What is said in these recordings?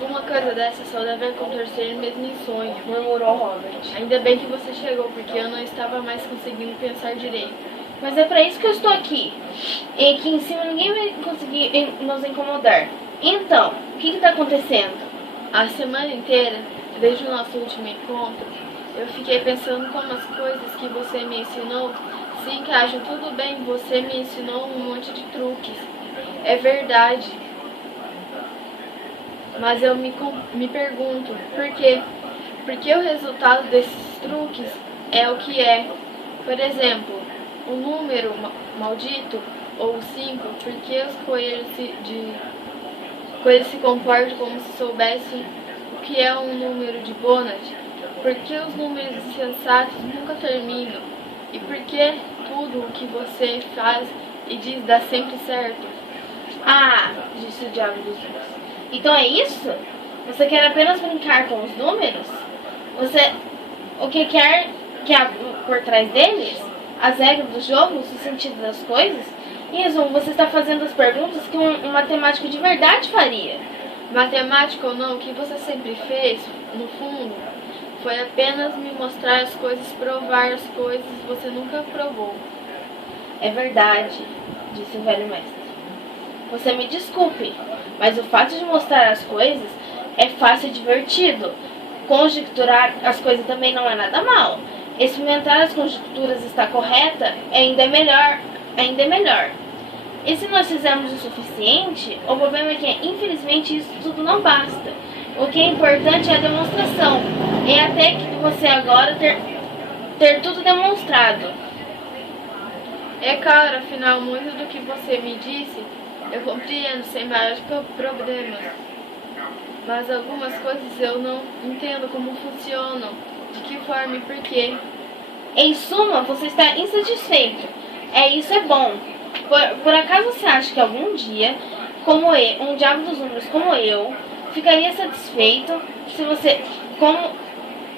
Uma coisa dessa só deve acontecer mesmo em sonho, murmurou Robert. Ainda bem que você chegou, porque eu não estava mais conseguindo pensar direito. Mas é pra isso que eu estou aqui. E aqui em cima ninguém vai conseguir nos incomodar. Então, o que está acontecendo? A semana inteira, desde o nosso último encontro, eu fiquei pensando como as coisas que você me ensinou se encaixam tudo bem. Você me ensinou um monte de truques. É verdade. Mas eu me pergunto, por quê? Porque o resultado desses truques é o que é. Por exemplo, o número maldito ou o 5, porque os coelhos se comportam como se soubessem o que é um número de Bonnet, porque os números insensatos nunca terminam, e porque tudo o que você faz e diz dá sempre certo. Ah, disse o diabo dos números. Então é isso? Você quer apenas brincar com os números? O que quer que há por trás deles? As regras do jogo, o sentido das coisas? Em resumo, você está fazendo as perguntas que um matemático de verdade faria. Matemático ou não, o que você sempre fez, no fundo, foi apenas me mostrar as coisas, provar as coisas, você nunca provou. É verdade, disse o velho mestre. Você me desculpe, mas o fato de mostrar as coisas é fácil e divertido. Conjecturar as coisas também não é nada mal. Experimentar as conjecturas está correta ainda é melhor. E se nós fizermos o suficiente, o problema é que, infelizmente, isso tudo não basta. O que é importante é a demonstração. E até que você agora ter tudo demonstrado. É claro, afinal, muito do que você me disse, eu compreendo sem maiores problemas. Mas algumas coisas eu não entendo como funcionam, de que forma e por quê. Em suma, você está insatisfeito. Isso é bom. Por acaso você acha que algum dia, como um diabo dos números como eu, ficaria satisfeito se você...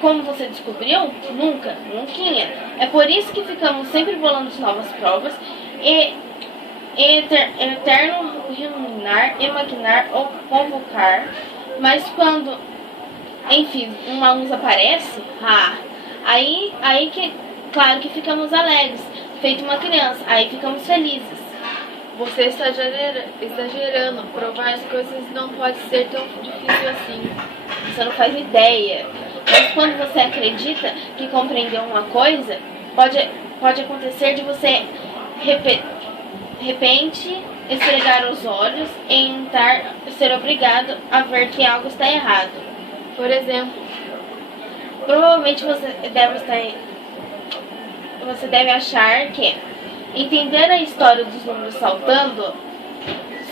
Como você descobriu? Nunca, nunca. É por isso que ficamos sempre bolando novas provas e eterno ruminar, imaginar ou convocar. Mas quando, enfim, uma luz aparece, aí que, claro que ficamos alegres, feito uma criança, aí ficamos felizes. Você está exagerando, provar as coisas não pode ser tão difícil assim. Você não faz ideia. Mas quando você acredita que compreendeu uma coisa, pode acontecer de você, repente, esfregar os olhos e então ser obrigado a ver que algo está errado. Por exemplo, provavelmente você deve achar que entender a história dos números saltando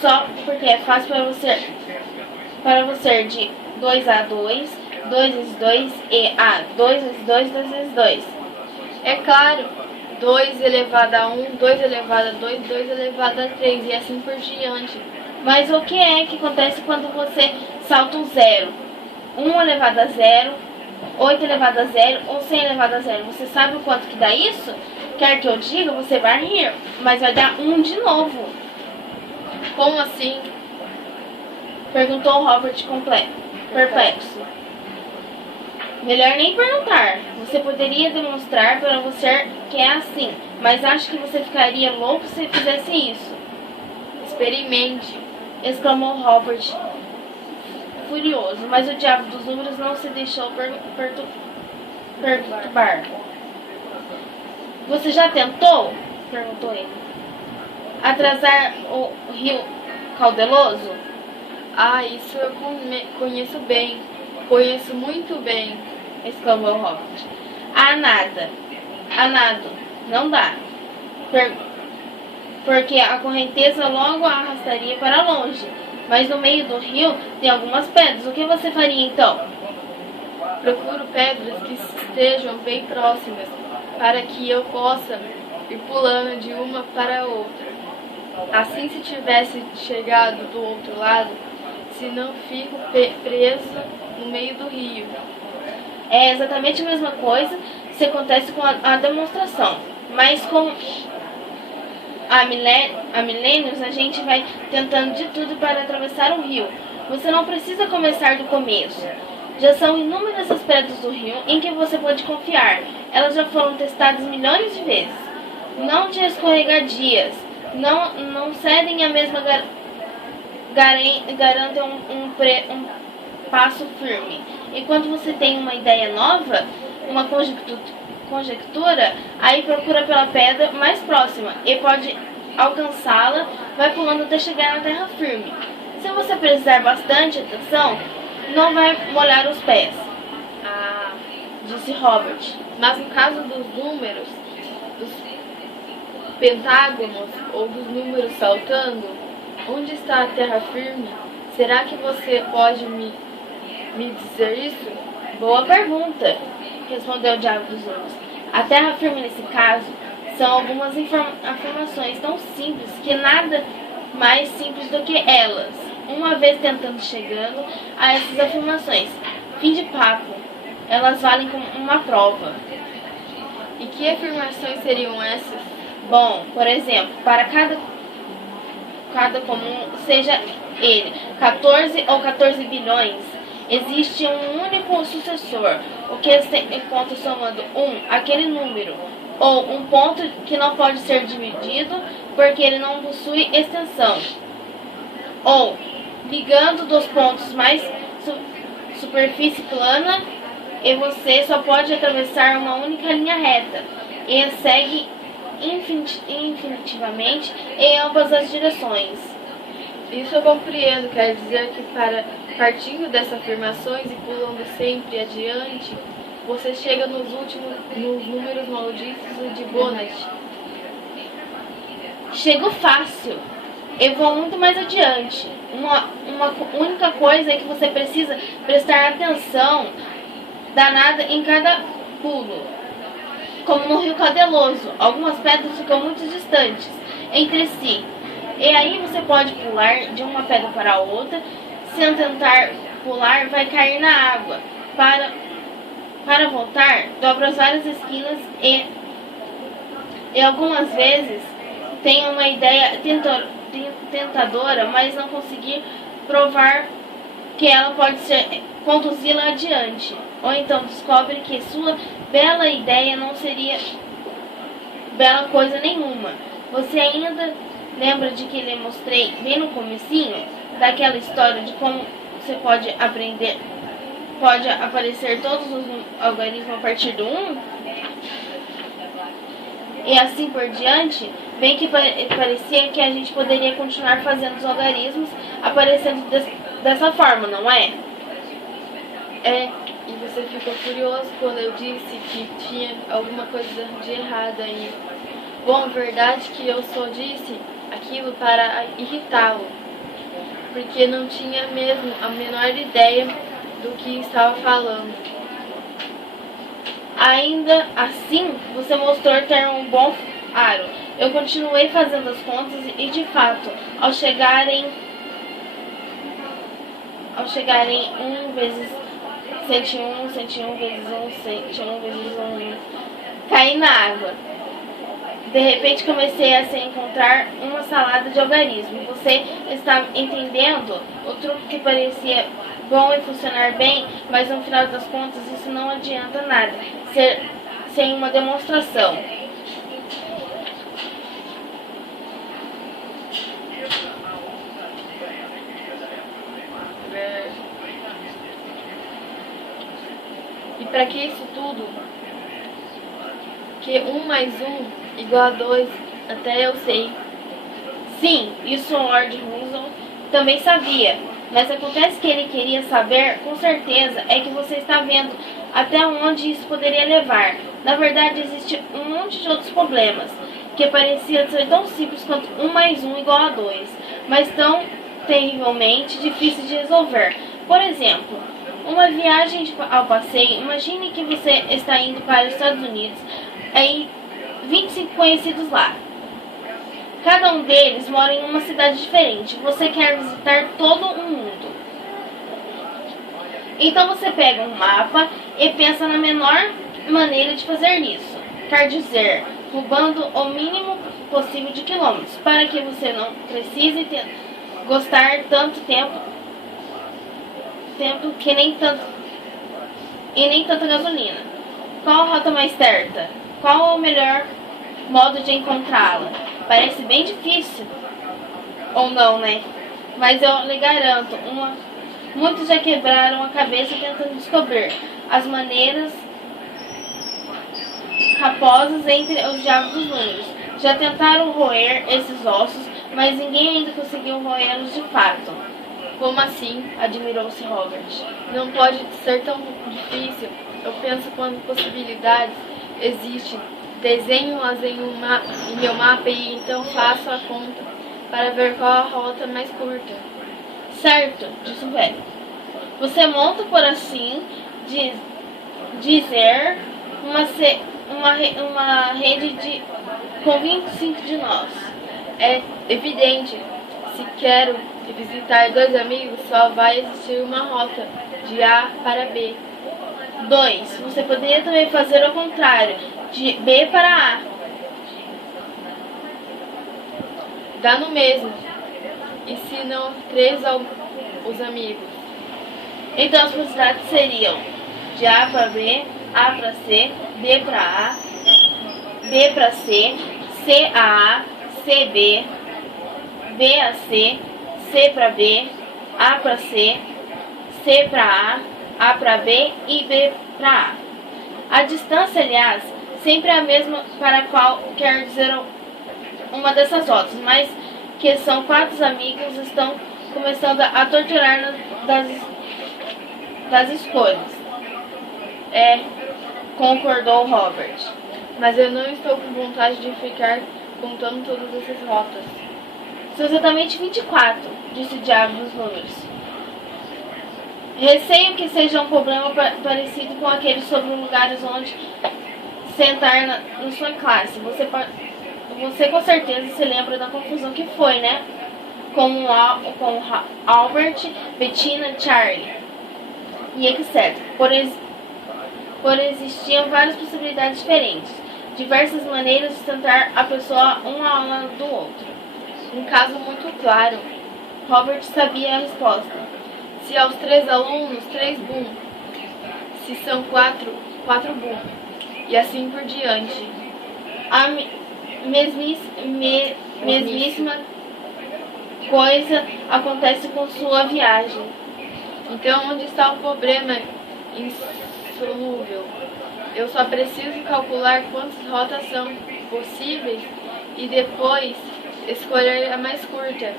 só porque é fácil para você de 2 a 2, 2 vezes 2 e 2 vezes 2, 2 vezes 2. É claro, 2 elevado a 1, 2 elevado a 2, 2 elevado a 3 e assim por diante. Mas o que é que acontece quando você salta um zero? 1 elevado a 0, 8 elevado a 0 ou 100 elevado a 0. Você sabe o quanto que dá isso? Quer que eu diga, você vai rir, mas vai dar 1 de novo. Como assim? Perguntou Robert perplexo. Melhor nem perguntar. Você poderia demonstrar para você que é assim, mas acho que você ficaria louco se fizesse isso. Experimente, exclamou Robert, furioso, mas o diabo dos números não se deixou perturbar. Você já tentou? Perguntou ele. Atrasar o rio caudaloso? Isso eu conheço bem. Conheço muito bem, exclamou Robert. Nado. Não dá. Porque a correnteza logo a arrastaria para longe. Mas no meio do rio tem algumas pedras. O que você faria então? Procuro pedras que estejam bem próximas, para que eu possa ir pulando de uma para a outra. Assim, se tivesse chegado do outro lado, se não fico preso no meio do rio. É exatamente a mesma coisa se acontece com a demonstração. Mas com há milênios a gente vai tentando de tudo para atravessar um rio. Você não precisa começar do começo. Já são inúmeras as pedras do rio em que você pode confiar. Elas já foram testadas milhões de vezes. Não de escorregadias. Não cedem a mesma garantem um passo firme. Enquanto você tem uma ideia nova, uma conjectura, aí procura pela pedra mais próxima e pode alcançá-la, vai pulando até chegar na terra firme. Se você prestar bastante atenção, não vai molhar os pés. Ah, Disse Robert. mas no caso dos números, dos pentágonos ou dos números saltando, onde está a terra firme? Será que você pode me dizer isso? Boa pergunta, respondeu o Diabo dos Ouros. A terra firme nesse caso são algumas afirmações tão simples que nada mais simples do que elas. Uma vez tentando chegando a essas afirmações, fim de papo, elas valem como uma prova. E que afirmações seriam essas? Bom, por exemplo, para cada comum, seja ele 14 ou 14 bilhões, existe um único sucessor, o que encontra somando aquele número, ou um ponto que não pode ser dividido porque ele não possui extensão, ou ligando dos pontos mais superfície plana, e você só pode atravessar uma única linha reta, e segue infinitivamente em ambas as direções. Isso eu compreendo, quer dizer que partindo dessas afirmações e pulando sempre adiante, você chega nos números malditos de Bonnet. Chego fácil. Eu vou muito mais adiante. Uma única coisa é que você precisa prestar atenção danada em cada pulo. Como no Rio Cadeloso, algumas pedras ficam muito distantes entre si. E aí você pode pular de uma pedra para a outra. Se tentar pular, vai cair na água. Para voltar, dobra as várias esquinas e algumas vezes tem uma ideia tentadora, mas não conseguir provar que ela pode conduzi-la adiante. Ou então descobre que sua bela ideia não seria bela coisa nenhuma. Você ainda lembra de que lhe mostrei bem no comecinho daquela história de como você pode aparecer todos os algoritmos a partir do 1? E assim por diante, bem que parecia que a gente poderia continuar fazendo os algarismos aparecendo dessa forma, não é? É, e você ficou curioso quando eu disse que tinha alguma coisa de errado aí. Bom, verdade que eu só disse aquilo para irritá-lo, porque não tinha mesmo a menor ideia do que estava falando. Ainda assim, você mostrou ter um bom aro. Eu continuei fazendo as contas e, de fato, ao chegarem 1 vezes 101, 101 vezes 1, 101 vezes 1, caí na água. De repente comecei a se encontrar uma salada de algarismos. Você está entendendo? O truque que parecia bom e funcionar bem, mas no final das contas isso não adianta nada, sem uma demonstração. E para que isso tudo? Que 1 mais 1 igual a 2, até eu sei. Sim, isso Lord Russell também sabia. Mas acontece que ele queria saber com certeza é que você está vendo até onde isso poderia levar. Na verdade, existe um monte de outros problemas que pareciam ser tão simples quanto 1 mais 1 igual a 2, mas tão terrivelmente difíceis de resolver. Por exemplo, uma viagem ao passeio. Imagine que você está indo para os Estados Unidos, aí 25 conhecidos lá. Cada um deles mora em uma cidade diferente. Você quer visitar todo o mundo. Então você pega um mapa e pensa na menor maneira de fazer isso. Quer dizer, roubando o mínimo possível de quilômetros, para que você não precise gastar tanto tempo tempo que nem tanto e nem tanta gasolina. Qual a rota mais certa? Qual o melhor modo de encontrá-la? Parece bem difícil. Ou não, né? Mas eu lhe garanto, muitos já quebraram a cabeça tentando descobrir as maneiras raposas entre os diabos dos números. Já tentaram roer esses ossos, mas ninguém ainda conseguiu roê-los de fato. Como assim? Admirou-se Robert. Não pode ser tão difícil. Eu penso quando possibilidades existem. Desenho-as em meu mapa e então faço a conta para ver qual a rota mais curta. Certo, disse o velho. Você monta, por assim dizer, uma rede com 25 de nós. É evidente. Se quero visitar dois amigos, só vai existir uma rota, de A para B. 2. Você poderia também fazer o contrário, de B para A. Dá no mesmo. E se não três os amigos? Então as possibilidades seriam de A para B, A para C, B para A, B para C, C a A, C B, B a C, C para B, A para C, C para A para B e B para A. A distância, aliás, sempre é a mesma para qual quer dizer uma dessas rotas, mas que são 4 amigos estão começando a torturar das escolhas. Concordou Robert. Mas eu não estou com vontade de ficar contando todas essas rotas. São exatamente 24, disse o diabo dos números. Receio que seja um problema parecido com aquele sobre lugares onde sentar na sua classe. Você com certeza se lembra da confusão que foi, né? Com Albert, Bettina, Charlie e etc. Por existiam várias possibilidades diferentes, diversas maneiras de tentar a pessoa um ao lado do outro. Um caso muito claro. Robert sabia a resposta. Se aos 3 alunos, 3 boom. Se são 4 boom. E assim por diante. A mesmíssima coisa acontece com sua viagem. Então onde está o problema insolúvel? Eu só preciso calcular quantas rotas são possíveis e depois escolher a mais curta.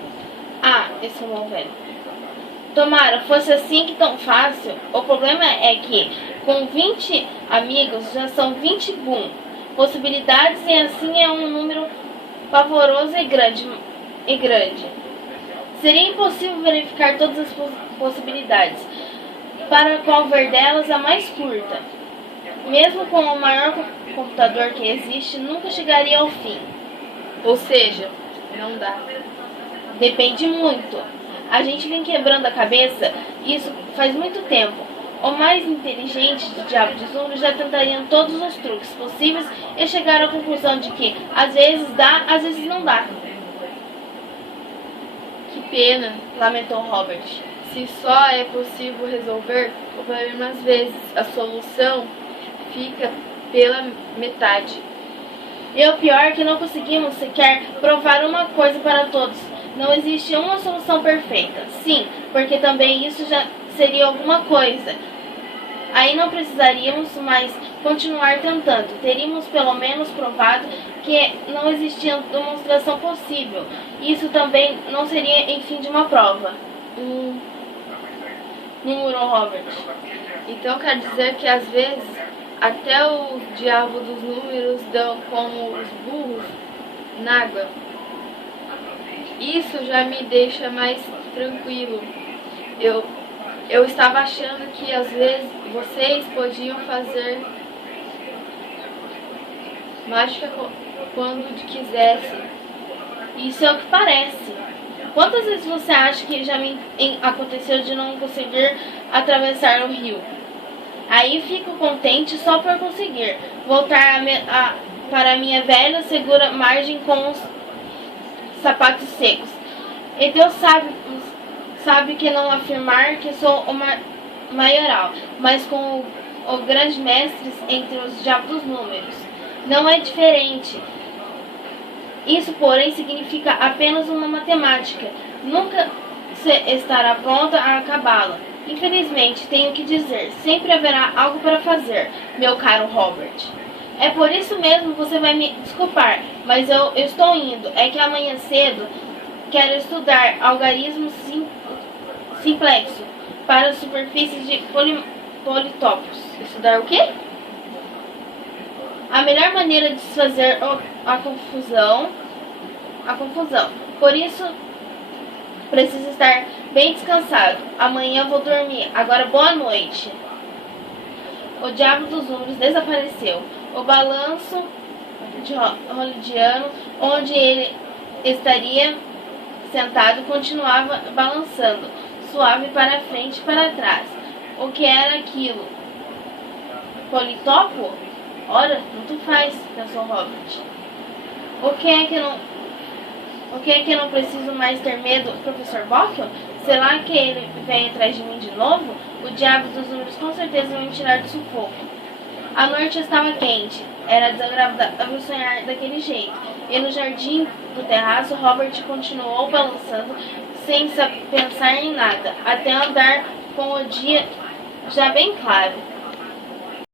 Exclamou o velho. Tomara, fosse assim que tão fácil. O problema é que, com 20 amigos, já são 20 boom possibilidades e assim é um número pavoroso e grande. Seria impossível verificar todas as possibilidades, para qual ver delas a mais curta. Mesmo com o maior computador que existe, nunca chegaria ao fim. Ou seja, não dá. Depende muito. A gente vem quebrando a cabeça, isso faz muito tempo. O mais inteligente do diabo dos números já tentariam todos os truques possíveis e chegaram à conclusão de que às vezes dá, às vezes não dá. Que pena, lamentou Robert. Se só é possível resolver o problema às vezes, a solução fica pela metade. E o pior é que não conseguimos sequer provar uma coisa para todos. Não existe uma solução perfeita. Sim, porque também isso já seria alguma coisa. Aí não precisaríamos mais continuar tentando. Teríamos pelo menos provado que não existia demonstração possível. Isso também não seria enfim de uma prova. Murmurou Robert. Então quer dizer que às vezes até o diabo dos números dão como os burros na água. Isso já me deixa mais tranquilo. Eu estava achando que às vezes vocês podiam fazer mágica quando quisessem. Isso é o que parece. Quantas vezes você acha que já me aconteceu de não conseguir atravessar o rio? Aí fico contente só por conseguir voltar para a minha velha segura margem com os sapatos secos. E Deus Sabe que não afirmar que sou uma maioral, mas com o grande mestre entre os diabos dos números. Não é diferente. Isso, porém, significa apenas uma matemática. Nunca se estará pronta a acabá-la. Infelizmente, tenho que dizer, sempre haverá algo para fazer, meu caro Robert. É por isso mesmo, você vai me desculpar, mas eu estou indo. É que amanhã cedo quero estudar algarismo simplexo para superfícies de politópios. Estudar o quê? A melhor maneira de desfazer a confusão. Por isso, preciso estar bem descansado. Amanhã vou dormir. Agora, boa noite. O diabo dos números desapareceu. O balanço de Hollydiano, onde ele estaria sentado, continuava balançando, suave para frente e para trás. O que era aquilo? Politópo? Ora, tanto faz, pensou Robert. O que é que não preciso mais ter medo, professor Bockel? Será que ele vem atrás de mim de novo? O diabo dos números com certeza vai me tirar do sufoco. A noite estava quente. Era desagradável sonhar daquele jeito. E no jardim do terraço, Robert continuou balançando, sem pensar em nada, até andar com o dia já bem claro.